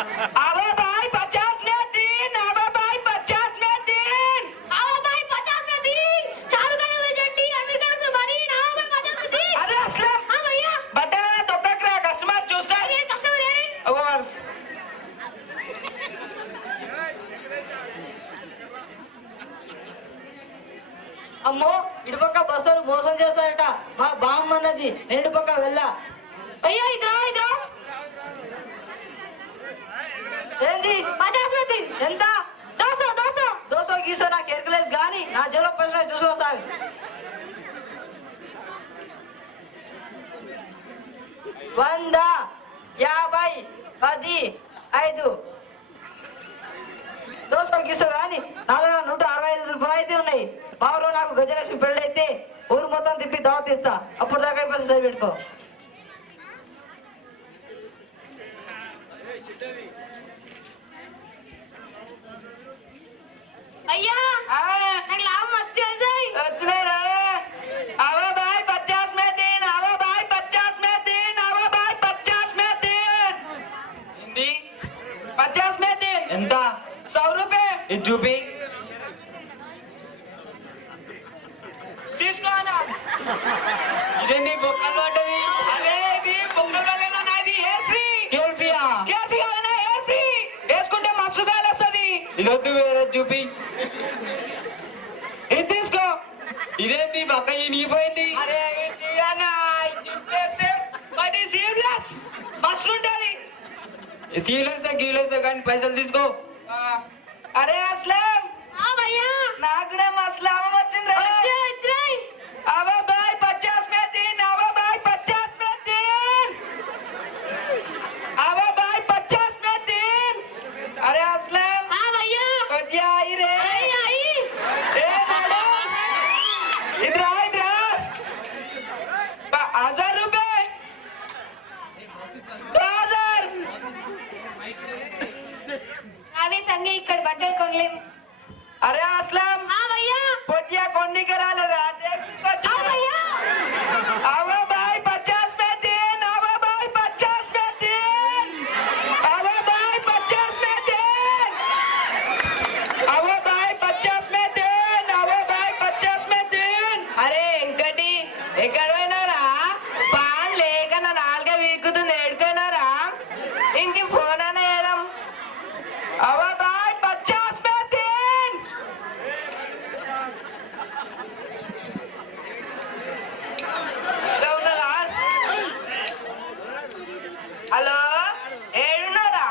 अबे भाई 50 में 3, अबे भाई 50 में 3, आओ भाई 50 में 3, शाहरुख खान ने जट्टी आमिर खान से बड़ी ना भाई 50 में 3। अरे असलम हां भैया बता ना तो तक रे कस्टमर చూస్తా ये कस्टमर है अवर्स అమ్మో ఇటుపక్క బస్సులు మోసం చేస్తారట మా బామ్మ అన్నది నేను ఇటుపక్క వెళ్ళా भैया इधर आओ इधर आओ ఏంది 50 में 3 ఎంత 200 200 దోసో గీసో నాకు ఎరకలేదు కానీ నా జలో పైసలు చూసొస్తావి 100 50 10 5 దోసో గీసో కానీ నా దగ్గర 165 రూపాయలు అయితే ఉన్నాయి బావరు నాకు గజలక్ష్మి పెళ్ళి అయితే ఊరు మొత్తం తిప్పి దావత్ ఇస్తా అప్పుడు దాకా పైసలు సరి పెట్టుకో भैया నాకు లాభం వచ్చేసాయి వచ్చినాయి రా अबे भाई 50 में 3, अबे भाई 50 में 3, अबे भाई 50 में 3 हिंदी 50 में 3 ఎంత 100 रुपए ఇది చూపి తీసుకోనా ఇదేంటి బొక్కలు పడ్డది అరే ఇది పొంగలేనా నాది హెయిర్ ఫ్రీ కేల్పియా కేఫీగానే హెయిర్ ఫ్రీ వేసుకుంటే మస్తు గాలి వస్తది ఇదొద్దు వేరే చూపి ఇది తీసుకో ఇదేంటి పక్క నీపోయింది అరే ఇది అనా జిప్పేసే బట్ ఇస్ సీరియస్ మస్తు ఉంటది గీలేసా కానీ పైసలు తీసుకో అరే అస్లం हां भैया నాకు కూడా మస్తు లాభం వచ్చింది రా వచ్చేయ్ अबे भाई 50 में 3, अबे भाई 50 में 3, अबे भाई 50 में 3 अरे असलम हां भैया बढ़िया आई रे आई आई ए मैडम इधर आ 1000 रुपए 2000 అవి సంగే ఇక్కడ బట్టలు కొనలేం अरे असलम हां भैया बढ़िया कोनी करा ले रहा देख हां भैया अबे भाई 50 में 3, अबे भाई 50 में 3, अबे भाई 50 में 3, अबे भाई 50 में 3, अबे भाई 50 में 3 అరే ఇంకటి ఎక్కడ పోయినారా పాన్ లేక నా నాలుగే వీక్కుతుంది ఎడుకోయినారా ఇంటి ఫోన్ అనే వేయడం अबे भाई 50 में 3 హలో ఏడున్నారా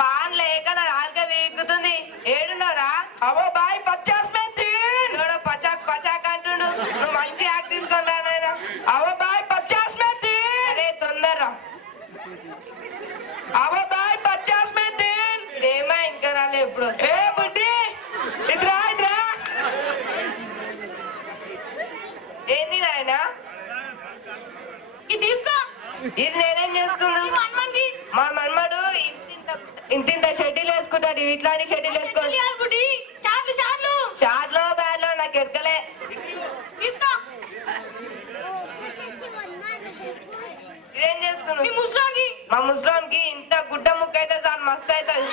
పాన్ లేక నా నాలుగే వీక్కుతుంది ఏడున్నారా अबे भाई 50 में 3 చూడ పచాక్ పచాక్ అంటుండు నువ్వు మంచి యాక్టింగ్ కొన్నానైనా अबे भाई 50 में 3 అరే తొందరరా अबे भाई 50 में 3 ఏమా ఇంకా రాలే ఎప్పుడు ए बुड्ढी इधर आ ఏంది నాయనా ఇది తీసుకో ఇది నేనేం చేసుకున్నా ఈ మన్మంది మా మన్మడు ఇంతింత షెడ్యూల్ వేసుకుంటాడు ఇట్లాంటి షెడ్యూల్ వేసుకోండి యార్ బుడి చాట్లు చాట్లు షార్ట్లో బ్యాడ్లో నాకు ఎక్కలే తీసుకో ఇదేం చేసుకున్నావు మీ ముస్లాంకి మా ముస్లాంకి ఇంత గుడ్డ ముక్క అయితే చాలు మస్తు అవుతుంది